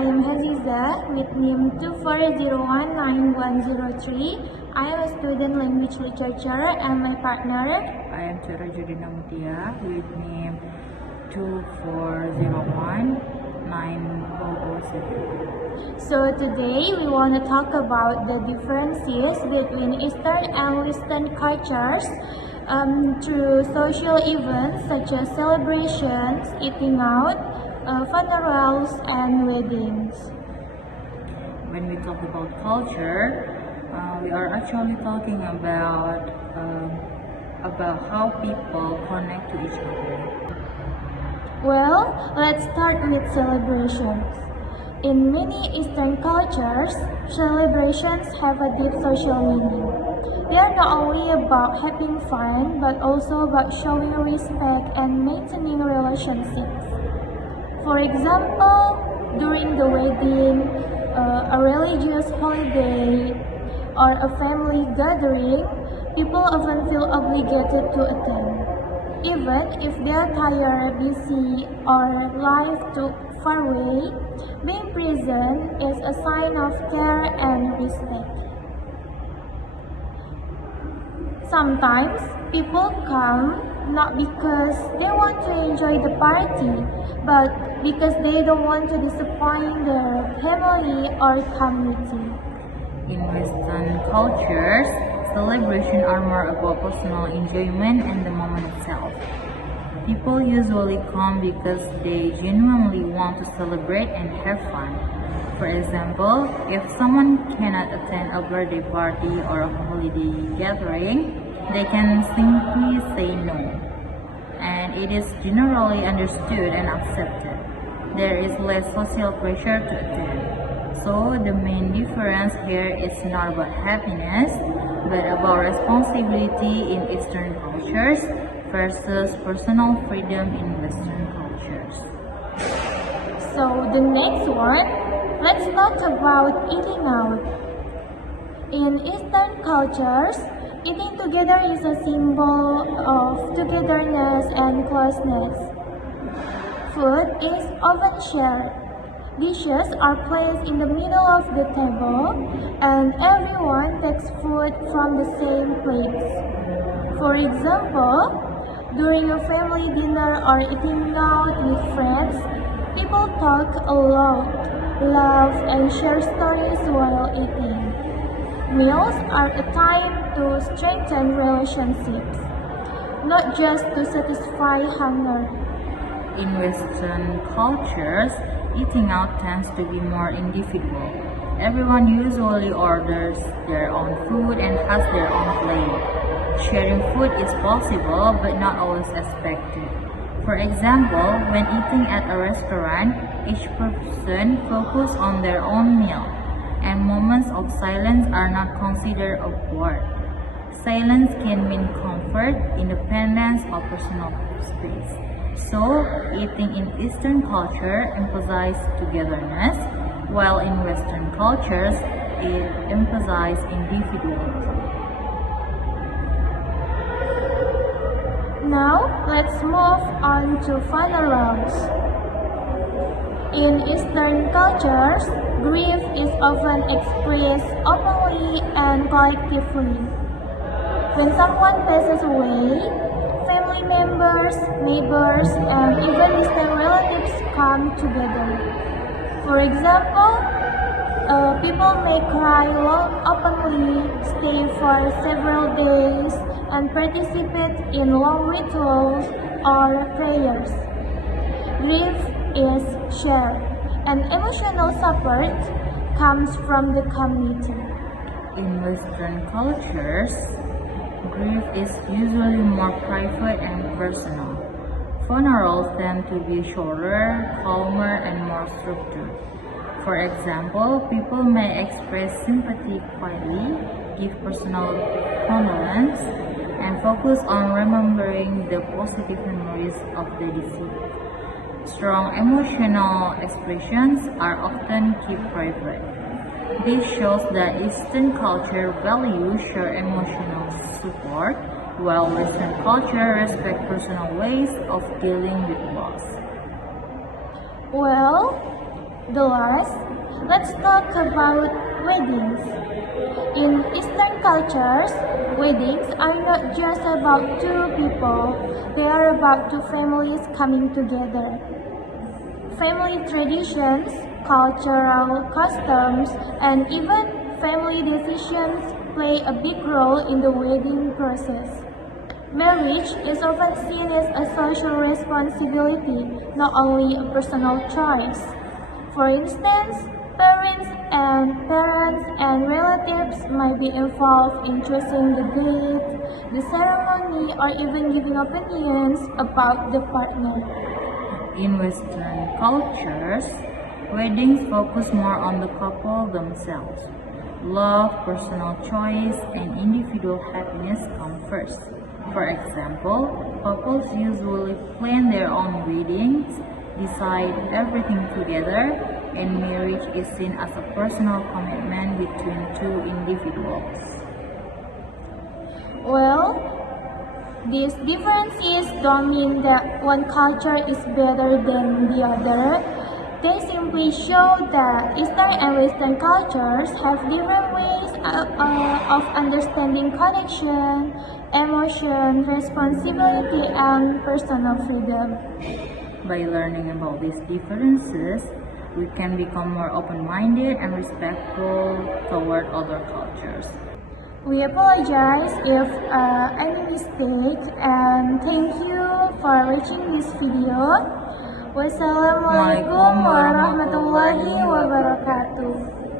I am Hazizah with NIM 24019103. I am a student language literature and my partner. I am Dina Mutia with NIM 24019007. So today we want to talk about the differences between Eastern and Western cultures through social events such as celebrations, eating out, funerals, and weddings. When we talk about culture, we are actually talking about how people connect to each other. Well, let's start with celebrations. In many Eastern cultures, celebrations have a deep social meaning. They are not only about having fun, but also about showing respect and maintaining relationships. For example, during the wedding, a religious holiday, or a family gathering, people often feel obligated to attend. Even if they are tired, busy, or life too far away, being present is a sign of care and respect. Sometimes people come not because they want to enjoy the party, but because they don't want to disappoint their family or community. In Western cultures, celebrations are more about personal enjoyment and the moment itself. People usually come because they genuinely want to celebrate and have fun. For example, if someone cannot attend a birthday party or a holiday gathering, they can simply say no. And it is generally understood and accepted. There is less social pressure to attend. So the main difference here is not about happiness, but about responsibility in Eastern cultures versus personal freedom in Western cultures. So the next one, let's talk about eating out. In Eastern cultures, eating together is a symbol of togetherness and closeness. Food is often shared. Dishes are placed in the middle of the table, and everyone takes food from the same plates. For example, during a family dinner or eating out with friends, people talk a lot, laugh, and share stories while eating. Meals are a time to strengthen relationships, not just to satisfy hunger. In Western cultures, eating out tends to be more individual. Everyone usually orders their own food and has their own plate. Sharing food is possible but not always expected. For example, when eating at a restaurant, each person focuses on their own meal, and moments of silence are not considered awkward. Silence can mean comfort, independence, or personal space. So, eating in Eastern culture emphasizes togetherness, while in Western cultures, it emphasizes individuality. Now, let's move on to funerals. In Eastern cultures, grief is often expressed openly and collectively. When someone passes away, family members, neighbors, and even distant relatives come together. For example, people may cry openly, stay for several days, and participate in long rituals or prayers. Grief is shared, and emotional support comes from the community. In Western cultures, grief is usually more private and personal. Funerals tend to be shorter, calmer, and more structured. For example, people may express sympathy quietly, give personal condolence, and focus on remembering the positive memories of the deceased. Strong emotional expressions are often kept private. This shows that Eastern culture values shared emotional support, while Western culture respects personal ways of dealing with loss. Well, The last, let's talk about weddings. In Eastern cultures, weddings are not just about two people, they are about two families coming together. Family traditions, cultural customs, and even family decisions play a big role in the wedding process. Marriage is often seen as a social responsibility, not only a personal choice. For instance, parents and relatives might be involved in choosing the date, the ceremony, or even giving opinions about the partner. In Western cultures, weddings focus more on the couple themselves. Love, personal choice, and individual happiness come first. For example, couples usually plan their own weddings, decide everything together, and marriage is seen as a personal commitment between two individuals. Well, these differences don't mean that one culture is better than the other. They simply show that Eastern and Western cultures have different ways of understanding connection, emotion, responsibility, and personal freedom. By learning about these differences, we can become more open-minded and respectful toward other cultures. We apologize if any mistake, and thank you for watching this video. Wassalamualaikum warahmatullahi wabarakatuh.